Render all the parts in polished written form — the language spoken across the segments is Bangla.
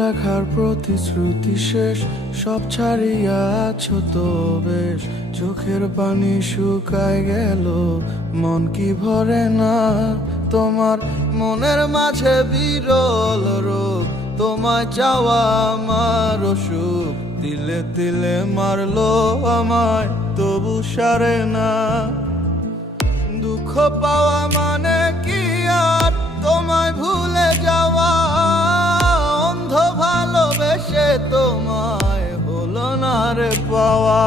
রাখার প্রতিশ্রুতি শেষ, সব ছাড়িয়াছ তো বেশ। চোখের পানি শুকায় গেল, মন কি ভরে না। তোমার মনের মাঝে বিরল রোগ, তোমায় চাওয়া আমার অসুখ। তিলে তিলে মারলো আমায়, তবু সারে না। দুঃখ পাওয়া মানে কি আর তোমায় ভুলে যাওয়া? অন্ধ ভালোবেসে তোমায় হলো না রে পাওয়া।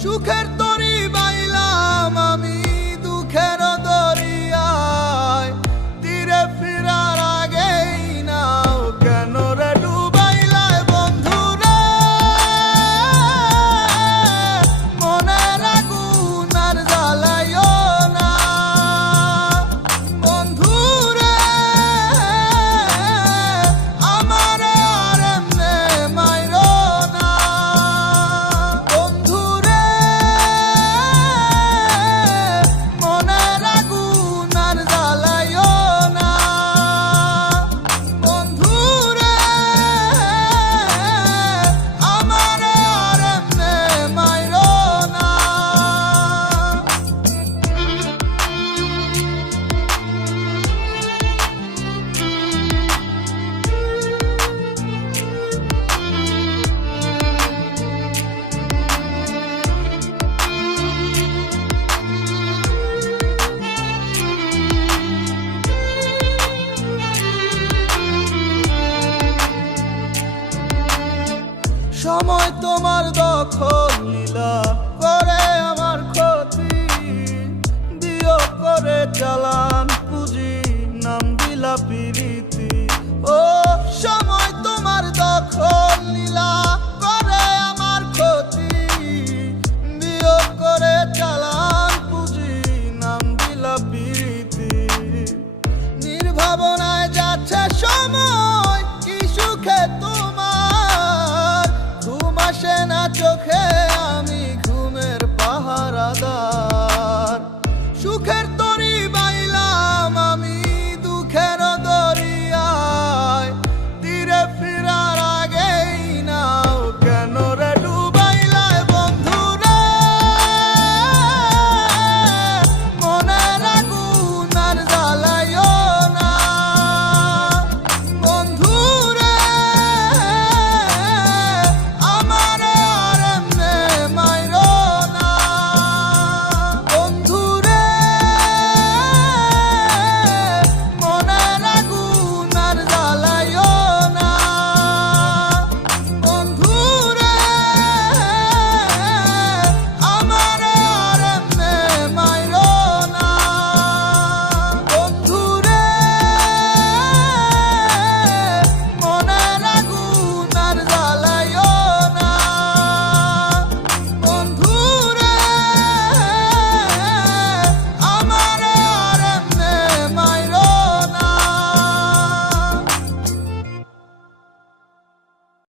সুখের তরি বাইলাম আমি দুঃখের দরিয়ায়, তীরে ফিরার আগেই নাও কেন রে ডুবাইলায় বন্ধু রে? মনের আগুন আর জ্বালাইও না বন্ধু রে, আমারে আর এমনে মাইরো না বন্ধু রে। মনের আগুন আর জ্বালাইও না বন্ধু রে, আমারে আর এমনে মাইরো না। সময় তোমার দখল লীলা করে আমার ক্ষতি, বিয়োগ করে চালান পুঁজি নাম দিলা প্রীতি। ও সময় তোমার দখল লীলা করে আমার ক্ষতি, বিয়োগ করে চালান পুঁজি নাম দিলা প্রীতি। নির্ভাবনায় যাচ্ছে সময়, কি সুখে তোমার ঘুম আসে না চোখে